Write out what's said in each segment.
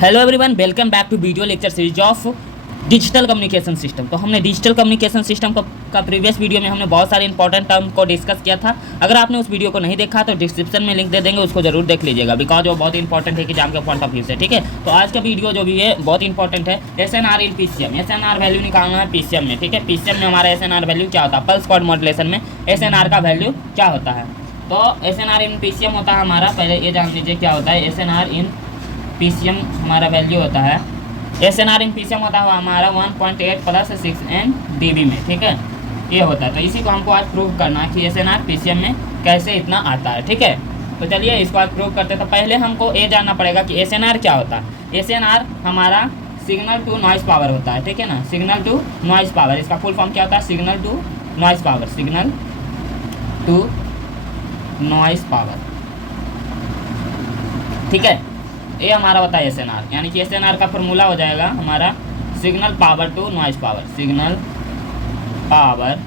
Hello everyone, welcome back to video lecture series of digital communication system. तो हमने digital communication system का previous video में हमने बहुत सारे इंपॉर्टेंट टर्म को डिस्कस किया था। अगर आपने उस वीडियो को नहीं देखा तो डिस्क्रिप्शन में लिंक दे देंगे, उसको जरूर देख लीजिएगा, बिकॉज वो बहुत इंपॉर्टेंट है कि एग्जाम के पॉइंट ऑफ व्यू से। ठीक है, तो आज का वीडियो जो भी है बहुत इंपॉर्टेंट है। SNR इन PCM, SNR वैल्यू निकालना है PCM में। ठीक है, PCM में हमारा SNR वैल्यू क्या होता है, पल्स कोड मॉड्यूलेशन में SNR का वैल्यू क्या होता है। तो SNR इन PCM होता है हमारा, पहले ये जान लीजिए क्या होता है। SNR इन PCM हमारा वैल्यू होता है, SNR इन PCM होता है हमारा 1.8 प्लस 6 dB में। ठीक है, ये होता है। तो इसी को हमको आज प्रूव करना है कि SNR PCM में कैसे इतना आता है। ठीक है, तो चलिए इसको आज प्रूव करते हैं। तो पहले हमको ये जानना पड़ेगा कि SNR क्या होता है। SNR हमारा सिग्नल टू नॉइस पावर होता है। ठीक है ना, सिग्नल टू नॉइस पावर, इसका फुल फॉर्म क्या होता है, signal to noise power, signal to noise power. ठीक है, ये हमारा होता है SNR, यानी कि SNR का फॉर्मूला हो जाएगा हमारा signal power to noise power, signal power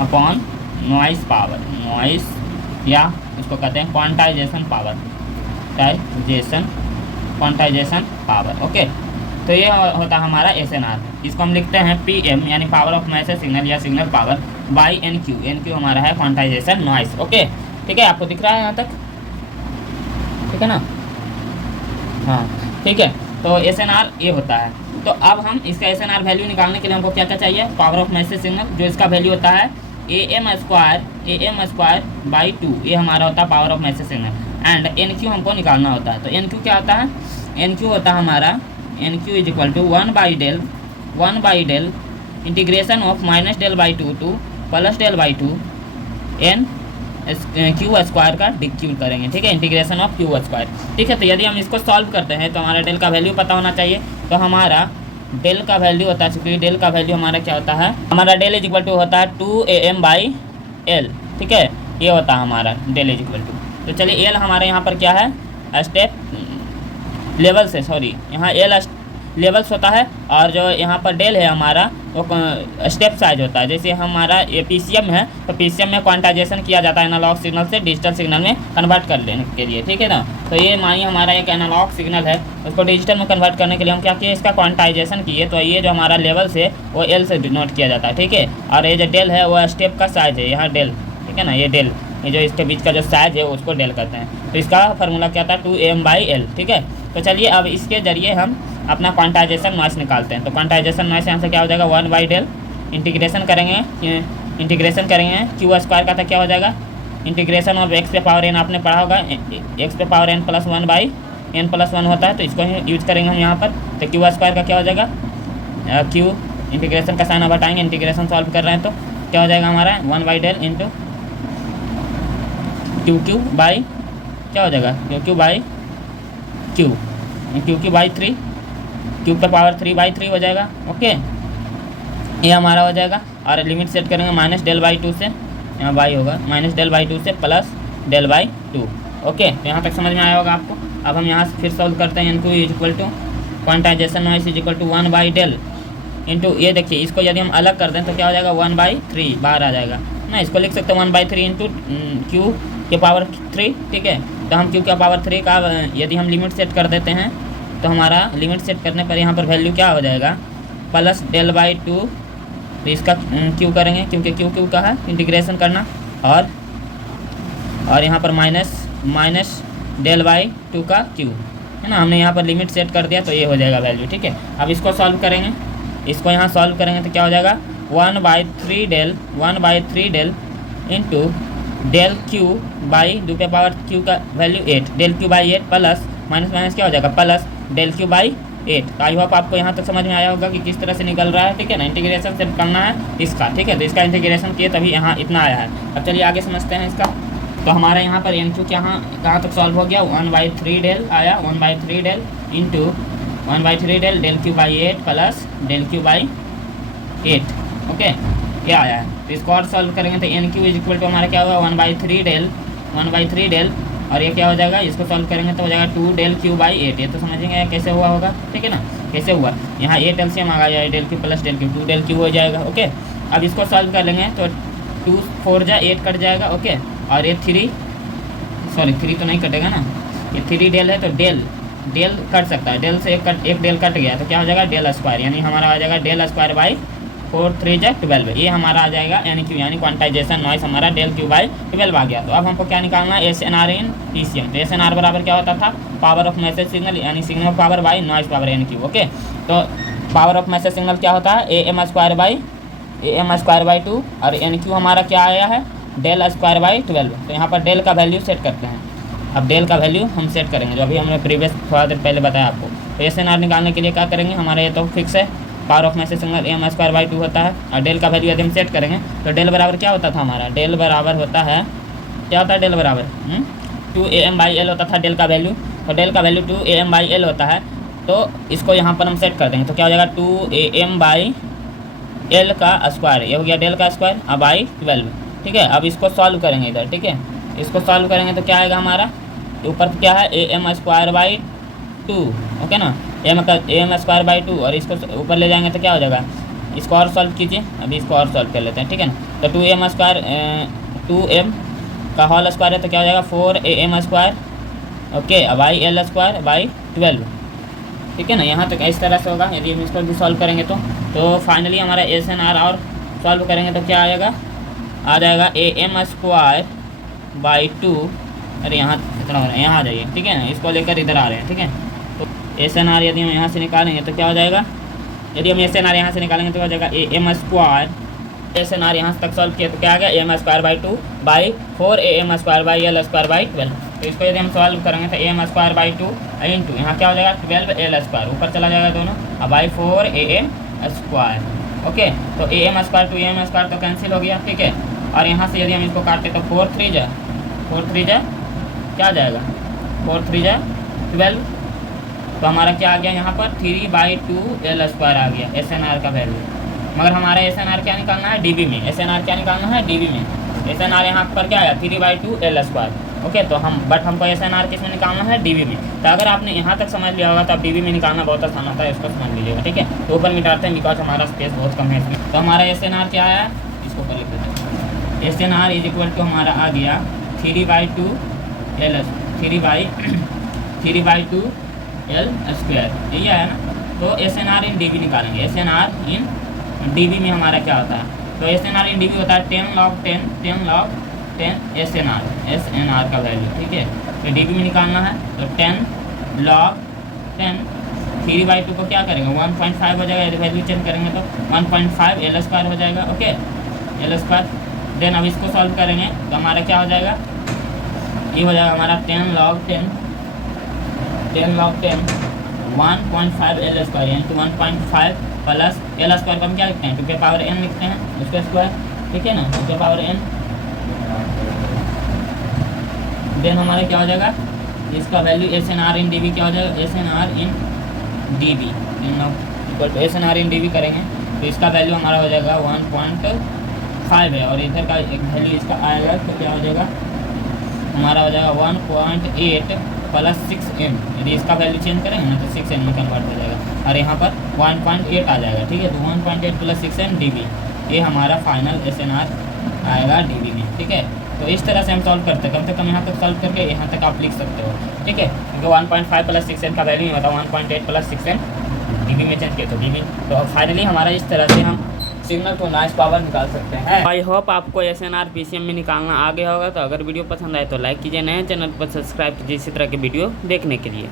upon noise power, noise या इसको कहते हैं quantization power, quantization power. Okay, तो ये होता है हमारा SNR। इसको हम लिखते हैं PM यानी पावर ऑफ मैसेज सिग्नल या signal power by NQ। NQ हमारा है क्वांटाइजेशन नॉइस। ओके, ठीक है, आपको दिख रहा है यहाँ तक, ठीक है ना। हाँ, ठीक है, तो SNR ये होता है। तो अब हम इसका SNR वैल्यू निकालने के लिए हमको क्या क्या चाहिए, पावर ऑफ मैसेज सिग्नल, जो इसका वैल्यू होता है AM स्क्वायर बाई 2, ये हमारा होता है power of message signal. And NQ हमको निकालना होता है। तो NQ क्या होता है, NQ होता है हमारा NQ is equal to 1 by del integration of minus del by 2 to plus del by 2 N Q square का डिक्यू करेंगे। ठीक है, इंटीग्रेशन ऑफ क्यू स्क्वायर। ठीक है, तो यदि हम इसको सॉल्व करते हैं तो हमारा डेल का वैल्यू पता होना चाहिए। तो हमारा डेल का वैल्यू होता है, चूँकि डेल का वैल्यू हमारा क्या होता है, हमारा डेल इज इक्वल टू होता है 2AM बाई L। ठीक है, ये होता है हमारा डेल इज इक्वल टू। तो चलिए L हमारे यहाँ पर क्या है, स्टेप लेवल से, सॉरी यहाँ L लेवल्स होता है, और जो यहाँ पर डेल है हमारा वो स्टेप साइज होता है। जैसे हमारा ये PCM है, तो PCM में क्वांटाइजेशन किया जाता है एनालॉग सिग्नल से डिजिटल सिग्नल में कन्वर्ट कर लेने के लिए। ठीक है ना, तो ये मानिए हमारा एक एनालॉग सिग्नल है, उसको डिजिटल में कन्वर्ट करने के लिए हम क्या किए, इसका क्वांटाइजेशन किए। तो ये जो हमारा लेवल्स है वो L से डिनोट किया जाता है। ठीक है, और ये जो डेल है वो स्टेप का साइज है, यहाँ डेल, ठीक है ना, ये डेल, ये जो इसके बीच का जो साइज है उसको डेल कहते हैं। तो इसका फार्मूला क्या था, 2AM बाई L। ठीक है, तो चलिए अब इसके जरिए हम अपना क्वांटाइजेशन नॉइस निकालते हैं। तो क्वांटाइजेशन नॉइस यहाँ से क्या हो जाएगा, 1 बाई डेल इंटीग्रेशन करेंगे क्यू स्क्वायर का, था क्या हो जाएगा, इंटीग्रेशन ऑफ x पे पावर n आपने पढ़ा होगा, x पे power n plus 1 by n plus 1 होता है, तो इसको यूज करेंगे हम यहाँ पर। तो क्यू स्क्वायर का क्या हो जाएगा, क्यू इंटीग्रेशन का साइन अब हटाएंगे, इंटीग्रेशन सॉल्व कर रहे हैं तो क्या हो जाएगा हमारा 1 by del into Q by क्या हो जाएगा, Q by Q by 3, cube का पावर 3 बाई 3 हो जाएगा। ओके, ये हमारा हो जाएगा। और लिमिट सेट करेंगे माइनस डेल बाई 2 से, यहाँ बाई होगा माइनस डेल बाई 2 से प्लस डेल बाई 2। ओके, तो यहाँ तक समझ में आया होगा आपको। अब हम यहाँ से फिर सॉल्व करते हैं, NQ is equal to quantization noise is equal to 1 by del into, ये देखिए इसको यदि हम अलग कर दें तो क्या हो जाएगा, 1 बाई 3 बाहर आ जाएगा ना, इसको लिख सकते हैं 1 बाई 3 इंटू क्यू के पावर 3। ठीक है, तो हम क्यू का पावर 3 का यदि हम लिमिट सेट कर देते हैं तो हमारा लिमिट सेट करने पर यहाँ पर वैल्यू क्या हो जाएगा, प्लस डेल बाई 2। तो इसका क्यू करेंगे क्योंकि क्यू का है इंटीग्रेशन करना, और यहाँ पर माइनस डेल बाई 2 का क्यू है ना, हमने यहाँ पर लिमिट सेट कर दिया तो ये हो जाएगा वैल्यू। ठीक है, अब इसको सॉल्व करेंगे, इसको यहाँ सॉल्व करेंगे तो क्या हो जाएगा, 1 by 3 del into del Q by 2 पे पावर क्यू का value 8, del Q by 8 plus minus क्या हो जाएगा, plus del Q by 8। I hope आपको यहाँ तक समझ में आया होगा कि किस तरह से निकल रहा है। ठीक है ना, इंटीग्रेशन से करना है इसका। ठीक है, तो इसका इंटीग्रेशन किए तभी यहाँ इतना आया है। अब चलिए आगे समझते हैं इसका। तो हमारा यहाँ पर NQ कहाँ तक सॉल्व हो गया, 1 बाई 3 डेल आया, 1 by 3 del into 1 by 3 del del Q by 8 plus del Q by 8। Okay, ये आया है। तो इसको और सॉल्व करेंगे तो NQ इज इक्वल टू हमारा क्या होगा, 1 बाई 3 डेल और ये क्या हो जाएगा, इसको सॉल्व करेंगे तो हो जाएगा 2 डेल क्यू बाई 8। ये तो समझेंगे कैसे हुआ होगा। ठीक है ना, कैसे हुआ, यहाँ 8 LCM आ गया, del Q plus del Q 2 del Q हो जाएगा। ओके, अब इसको सॉल्व कर लेंगे तो 2 4 जा 8 कट जाएगा। ओके, और ये 3 तो नहीं कटेगा ना, ये 3 डेल है तो डेल डेल कट सकता है, डेल से एक डेल कट गया तो क्या हो जाएगा डेल स्क्वायर, यानी हमारा आ जाएगा डेल स्क्वायर बाई 4 3 जा 12, ये हमारा आ जाएगा यानी क्यू, यानी क्वांटाइजेशन नॉइस हमारा डेल क्यू बाई 12 आ गया। तो अब हमको क्या निकालना है, S N R in PCM. तो एस एन आर बराबर क्या होता था, पावर ऑफ मैसेज सिग्नल यानी signal power by noise power N Q. Okay, तो पावर ऑफ मैसेज सिग्नल क्या होता है, ए एम स्क्वायर बाई 2 और एन क्यू हमारा क्या आया है डेल स्क्वायर बाई 12। तो यहाँ पर डेल का वैल्यू सेट करते हैं। अब डेल का वैल्यू हम सेट करेंगे जो अभी हमने प्रीवियस थोड़ा देर पहले बताया आपको। तो एस एन आर निकालने के लिए क्या करेंगे, हमारा ये तो फिक्स है, power of message signal M square by 2 होता है और डेल का वैल्यू यदि हम सेट करेंगे तो डेल बराबर क्या होता था हमारा, डेल बराबर होता है क्या होता है, डेल बराबर 2 AM बाई एल होता था डेल का वैल्यू। तो डेल का वैल्यू 2 AM बाई एल होता है, तो इसको यहाँ पर हम सेट कर देंगे तो क्या हो जाएगा 2 AM बाई एल का स्क्वायर, ये हो गया डेल का स्क्वायर अब बाई 12। ठीक है, अब इसको सॉल्व करेंगे इधर। ठीक है, इसको सॉल्व करेंगे तो क्या आएगा हमारा, ऊपर क्या है A M square by 2, okay ना, एम स्क्वायर बाई 2 और इसको ऊपर ले जाएंगे तो क्या हो जाएगा, इसको और सॉल्व कीजिए, अभी इसको और सॉल्व कर लेते हैं। ठीक है ना, तो 2m स्क्वायर 2m का होल स्क्वायर है तो क्या हो जाएगा 4am square, okay, by L square by 12। ठीक है ना, यहाँ तक इस तरह से होगा। यदि हम इसको भी सॉल्व करेंगे तो फाइनली हमारा एस एन आर और सॉल्व करेंगे तो क्या आएगा, आ जाएगा AM स्क्वायर बाई 2, अरे यहाँ इतना हो रहा है, यहाँ आ जाइए। ठीक है ना, इसको लेकर इधर आ रहे हैं। ठीक है, तो एस एन आर यदि हम यहाँ से निकालेंगे तो क्या हो जाएगा, यदि हम एस एन आर यहाँ से निकालेंगे तो क्या हो जाएगा AM square, S N R यहाँ तक सॉल्व किया तो क्या आ गया AM square by 2 by 4AM square by L square by 12। तो इसको यदि हम सॉल्व करेंगे तो AM स्क्वायर बाई 2 इंटू यहाँ क्या हो जाएगा 12L स्क्वायर, ऊपर चला जाएगा दोनों, अब बाई 4AM स्क्वायर। ओके, तो AM square to AM square तो कैंसिल हो गया। ठीक है, और यहाँ से यदि हम इसको काटते तो 4 3 जा क्या आ जाएगा 4 3 जा 12। तो हमारा क्या आ गया यहाँ पर 3 बाई 2L स्क्वायर आ गया एस एन आर का वैल्यू। मगर हमारा एस एन आर क्या निकालना है डीबी में, एस एन आर क्या निकालना है डीबी में। एस एन आर यहाँ पर क्या आया 3 बाई 2L स्क्वायर। ओके, तो हमको एस एन आर किस में निकालना है डीबी में। तो अगर आपने यहाँ तक समझ लिया होगा तो आप डीबी में निकालना बहुत आसान होता है, इसको समझ लीजिएगा। ठीक है, तो ऊपर मिटाते हैं बिकॉज हमारा स्पेस बहुत कम है इसमें। तो हमारा एस एन आर क्या आया, इसको कर लेते हैं, S N R is equal to हमारा आ गया 3 by 2L 3 by 2L square, यही आया ना। तो S N R in D B निकालेंगे, S N R in D B में हमारा क्या होता है, तो S N R in D B होता है 10 log 10 एस एन आर का वैल्यू। ठीक है, तो डी बी में निकालना है तो 10 log 10 3 बाई 2 को क्या करेंगे 1.5 हो जाएगा, यदि वैल्यू चेंज करेंगे तो 1.5 एल स्क्वायर हो जाएगा। Okay, L square. देन अब इसको सॉल्व करेंगे तो हमारा क्या हो जाएगा, ये हो जाएगा हमारा 10 log 10 1.5 एल स्क्वायर, यानी कि 1.5 प्लस एल स्क्वायर को हम क्या लिखते हैं 2 के पावर n लिखते हैं उसका स्क्वायर। ठीक है ना, 2 के पावर n। देन हमारा क्या हो जाएगा, इसका value S N R in D B क्या हो जाएगा, S N R in D B equal to S N R in D B करेंगे तो इसका वैल्यू हमारा हो जाएगा 1.5 है, और इधर का एक वैल्यू इसका आएगा तो क्या हो जाएगा हमारा हो जाएगा 1.8 प्लस 6m। यदि इसका वैल्यू चेंज करेंगे ना तो 6m में कन्वर्ट हो जाएगा, और यहाँ पर 1.8 आ जाएगा। ठीक है, तो 1.8 प्लस 6m dB, ये हमारा फाइनल एस एन आर आएगा dB में। ठीक है, तो इस तरह से हम सॉल्व करते हैं, कम से कम यहाँ तक सॉल्व करके यहाँ तक आप लिख सकते हो। ठीक है, क्योंकि 1.5 प्लस 6m का वैल्यू नहीं होता, 1.8 प्लस 6m dB में चेंज किया तो dB। तो फाइनली हमारा इस तरह से हम सिग्नल टू नॉइस पावर निकाल सकते हैं। आई होप आपको S N R P C M में निकालना आ गया होगा। तो अगर वीडियो पसंद आए तो लाइक कीजिए, नए चैनल पर सब्सक्राइब कीजिए इसी तरह के वीडियो देखने के लिए।